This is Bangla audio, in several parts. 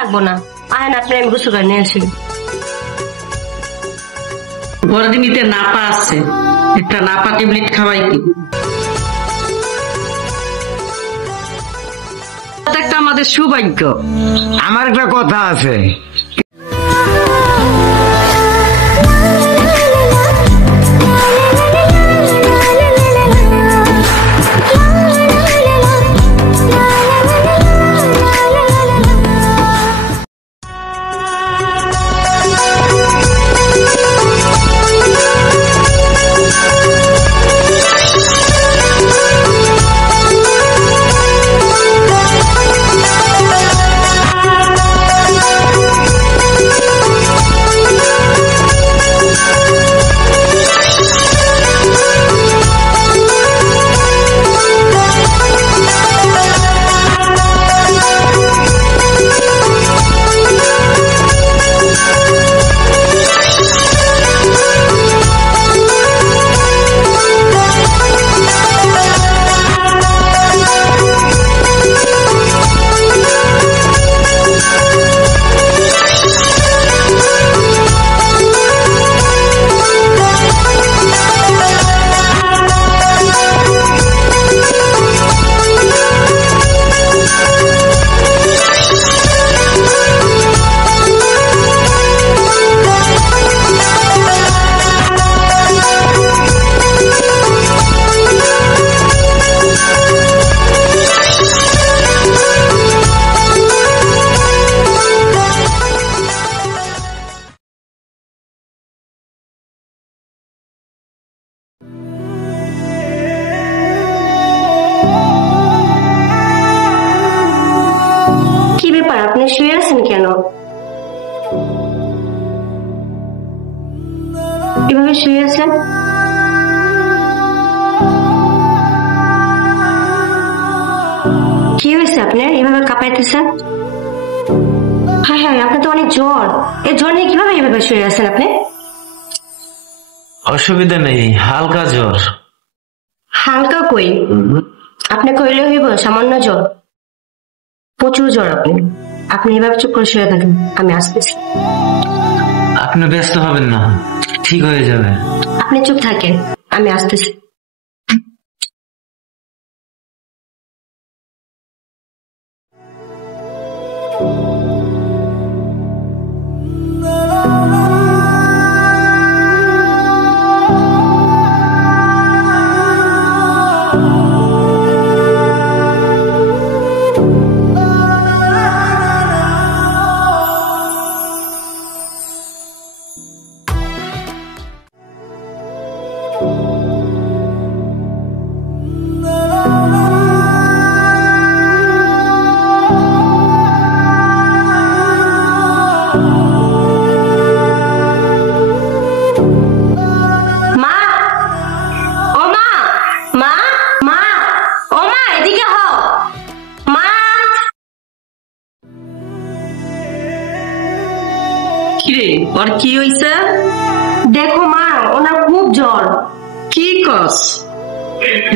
লাগবো না, আহেন আপনি, আমি গোসল করে নিয়ে আসি। বড়দিনীতে নাপা আছে, একটা নাপা ট্যাবলেট খাওয়াই কি একটা আমাদের সৌভাগ্য। আমার একটা কথা আছে, কি ব্যাপার, আপনি শুয়ে আছেন কেন? এভাবে শুয়ে আছেন? কি হয়েছে আপনার, এভাবে কাঁপাইতেছেন? হ্যাঁ হ্যাঁ, আপনার তো অনেক জ্বর। এই জ্বর নিয়ে কিভাবে এভাবে শুয়ে আছেন আপনি? অসুবিধা নেই, হালকা জ্বর। হালকা কই, আপনি কইলে হইব সামান্য জ্বর? প্রচুর জ্বর আপনি। আপনি এভাবে চুপ করে শুয়ে থাকেন, আমি আসতেছি। আপনি ব্যস্ত হবেন না, ঠিক হয়ে যাবে। আপনি চুপ থাকেন, আমি আসতেছি। কিরে, ওর কি হইছে? দেখো মা, ওনার খুব জ্বর। কি কস?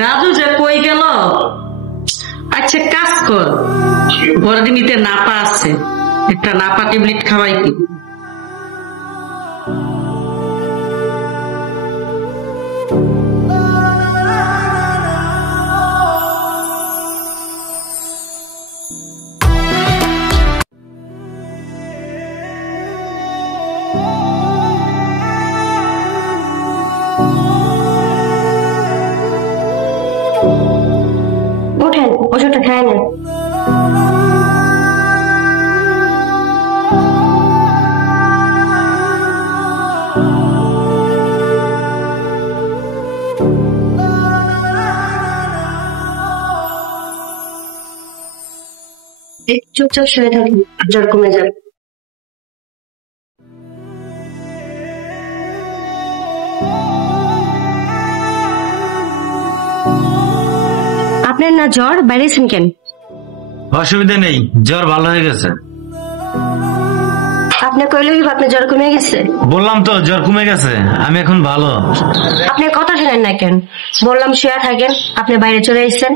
রাজু যে কই গেল? আচ্ছা কাজ কর, বড়দিনীতে নাপা আছে, একটা নাপা ট্যাবলেট খাওয়াই কি। ওঠেন, ওষুধটা খায় নেন। চুপচাপ শুয়ে থাকুন, জ্বর কমে যাবে। আপনার না জ্বর, বেড়েছেন কেন? অসুবিধা নেই, জ্বর ভালো হয়ে গেছে। আপনি কইলে হইব আপনার জ্বর কমে গেছে? বললাম তো জ্বর কমে গেছে, আমি এখন ভালো। আপনি কথা শুনেন না কেন? বললাম শুয়ে থাকেন, আপনি বাইরে চলে এসেছেন।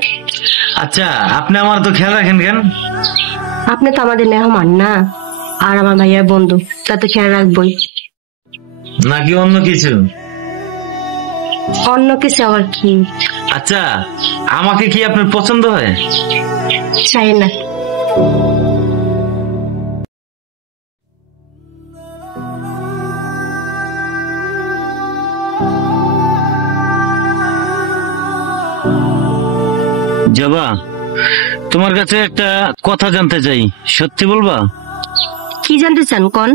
আচ্ছা, আপনি আমার তো খেয়াল রাখেন কেন? আপনি তো আমাদের মেহমান না, আর আমার ভাইয়ার বন্ধু, তা তো খেয়াল রাখবই। নাকি অন্য কিছু? অন্য কিছু আবার কি? আচ্ছা, আমাকে কি আপনার পছন্দ হয়? চাই না। জবা, তোমার কাছে একটা কথা জানতে চাই, সত্যি বলবা? কি জানতে চান কোন?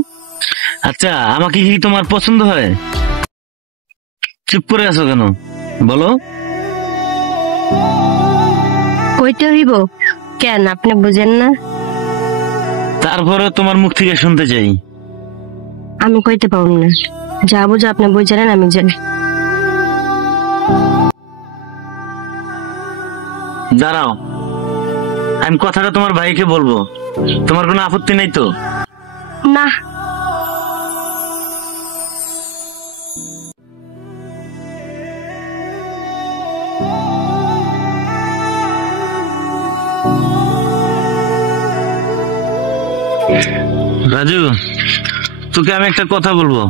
আচ্ছা, আমাকে কি তোমার পছন্দ হয়? চুপ করে আছো কেন, বলো। কইতে হইব কেন, আপনি বুঝেন না? তারপরে তোমার মুখ থেকে শুনতে চাই। আমি কইতে পারব না, যা বুঝো আপনি বুঝেন, আমি জানি। দাঁড়াও, আমি কথাটা তোমার ভাইকে বলবো, তোমার কোনো আপত্তি নেই তো? না। রাজু, তোকে আমি একটা কথা বলবো,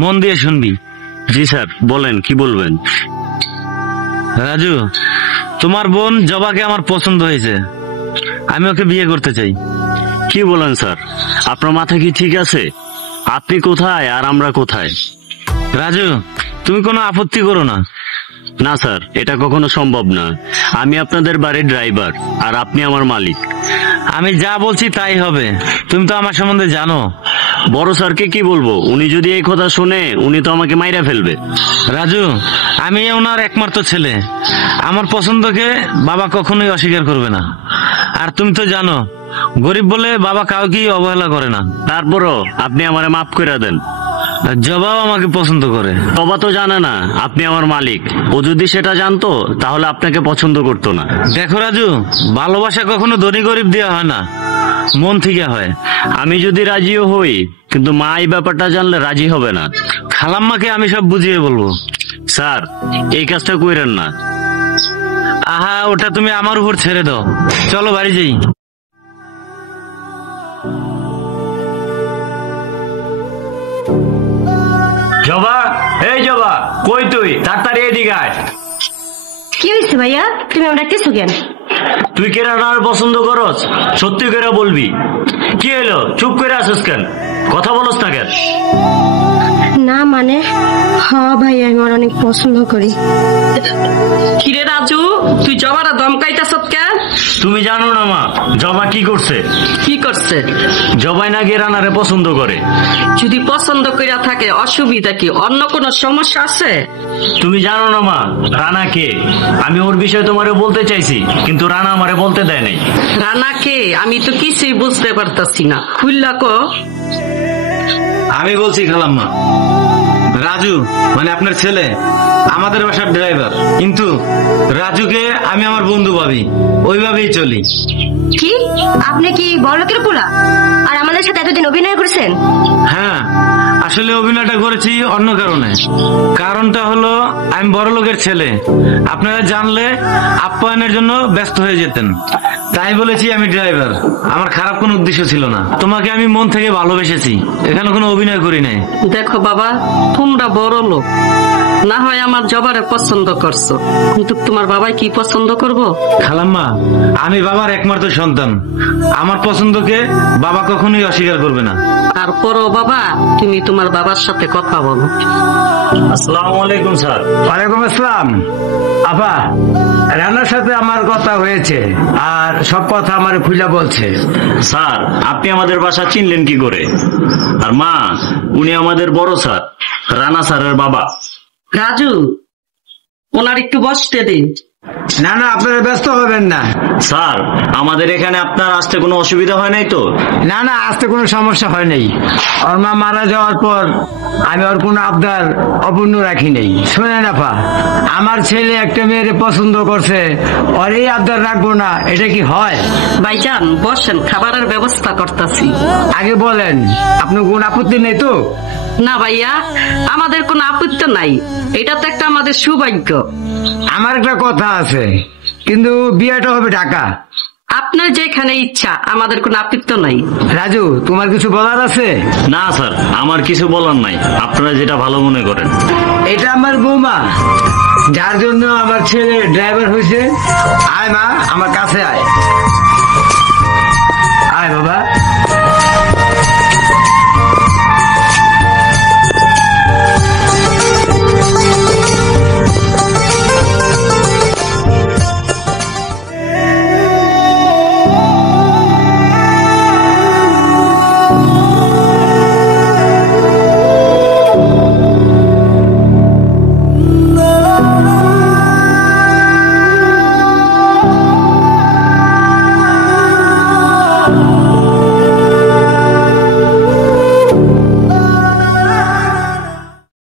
মন দিয়ে শুনবি। জি স্যার, বলেন কি বলবেন। রাজু, তোমার বোন জবাকে আমার পছন্দ হয়েছে, আমি ওকে বিয়ে করতে চাই। কি বলেন স্যার, আপনার মাথা কি ঠিক আছে? আপনি কোথায় আর আমরা কোথায়? রাজু, তুমি কোনো আপত্তি করো না। না স্যার, এটা কখনো সম্ভব না। আমি আপনাদের বাড়ির ড্রাইভার আর আপনি আমার মালিক। আমি যা বলছি তাই হবে, তুমি তো আমার সম্বন্ধে জানো। বড় স্যারকে কি বলবো? উনি যদি এই কথা শুনে, উনি তো আমাকে মাইরা ফেলবে। রাজু, আমি ওনার একমাত্র ছেলে, আমার পছন্দকে বাবা কখনোই অস্বীকার করবে না। আর তুমি তো জানো, গরিব বলে বাবা কাউকেই অবহেলা করে না। তারপরও আপনি আমারে মাফ করে দেন। জবাও আমাকে পছন্দ করে। বাবা তো জানে না আপনি আমার মালিক, ও যদি সেটা জানতো তাহলে আপনাকে পছন্দ করতো না। দেখো রাজু, ভালোবাসা কখনো ধনী গরিব দেওয়া হয় না, মন থেকে হয়। আমি যদি রাজিও হই, কিন্তু মা এই ব্যাপারটা জানলে রাজি হবে না। খালাম্মাকে আমি সব বুঝিয়ে বলবো। স্যার, এই কাজটা কইরেন না। আহা, ওটা তুমি আমার উপর ছেড়ে দাও, চলো বাড়ি যাই। জবা, এই জবা, কই তুই? তাড়াতাড়ি এদিকে আয়। কি হয়েছে ভাইয়া, তুমি আমরা কিছু কেন? তুই কে রানার পছন্দ করস? সত্যি করে বলবি। কি হলো, চুপ করে আসিস কেন? কথা বলস না কেন? না মানে, হ্যাঁ ভাই, আমি ওর অনেক পছন্দ করি। কিরে রাজু, তুই জবারা দমকাইতাছ কেন? তুমি জানো না মা, জবা কি করছে? কি করছে? জবাই নাকি রানারে পছন্দ করে। যদি পছন্দ কইরা থাকে, অসুবিধা কি? অন্য কোনো সমস্যা আছে? তুমি জানো না মা, রানা কে? আমি ওর বিষয়ে তোমারে বলতে চাইছি, কিন্তু রানা আমারে বলতে দেয় নাই। রানা কে? আমি তো কিছুই বুঝতে পারতাছি না, খুললা কো। আমি বলছি খালাম্মা, রাজু মানে আপনার ছেলে আমাদের বাসার ড্রাইভার, কিন্তু রাজুকে আমি আমার বন্ধু ভাবি, ওইভাবেই চলি। কি আপনি কি বড়লোকের পোলা আর আমাদের সাথে এতদিন অভিনয় করছেন? হ্যাঁ, আসলে অভিনয়টা করেছি অন্য কারণে। কারণটা হলো আমি বড় লোকের ছেলে, আপনারা জানলে আপ্যায়নের জন্য ব্যস্ত হয়ে যেতেন, তাই বলেছি আমি ড্রাইভার। আমার খারাপ কোনো উদ্দেশ্য ছিল না, তোমাকে আমি মন থেকে ভালোবেসেছি, এখানে কোনো অভিনয় করি নাই। দেখো বাবা, তোমরা বড় লোক, না হয় আমার জবারে পছন্দ করছো, কিন্তু তোমার বাবাই কি পছন্দ করবো? খালাম্মা, আমি বাবার একমাত্র সন্তান, আমার পছন্দকে বাবা কখনোই অস্বীকার করবে না। তারপরও বাবা, তুমি তোমার বাবার সাথে কথা বলো। আসসালামু আলাইকুম স্যার। ওয়ালাইকুম আসসালাম। আপা, রানার সাথে আমার কথা হয়েছে, আর সব কথা আমার খুলে বলছে। স্যার, আপনি আমাদের বাসা চিনলেন কি করে? আর মা, উনি আমাদের বড় স্যার, রানা স্যারের বাবা। রাজু, ওনার একটু বসতে দিন, না না, আপনারা ব্যস্ত হবেন না। স্যার আমাদের এখানে আপনার আসতে কোনো অসুবিধা হয় নাই তো? না না, আসতে কোনো সমস্যা হয় নাই। ওর মা মারা যাওয়ার পর আমি ওর কোনো আবদার অপূর্ণ রাখি নাই। শোনেন আপা, আমার ছেলে একটা মেয়ের পছন্দ করছে, ওর এই আবদার রাখবো না, এটা কি হয়? ভাইজান বসেন, খাবারের ব্যবস্থা করতেছি। আগে বলেন, আপনার কোনো আপত্তি নেই তো? না ভাইয়া, আমাদের কোনো আপত্তি নাই, এটা তো একটা আমাদের সৌভাগ্য। আমার একটা কথা আছে, কিন্তু বিয়েটা হবে ঢাকা। আপনার যেখানে ইচ্ছা, আমাদের কোনো আপত্তি নাই। রাজু, তোমার কিছু বলার আছে? না স্যার, আমার কিছু বলার নাই, আপনারা যেটা ভালো মনে করেন। এটা আমার বৌমা, যার জন্য আমার ছেলে ড্রাইভার হয়েছে। আয় মা, আমার কাছে আয়। আয় বাবা।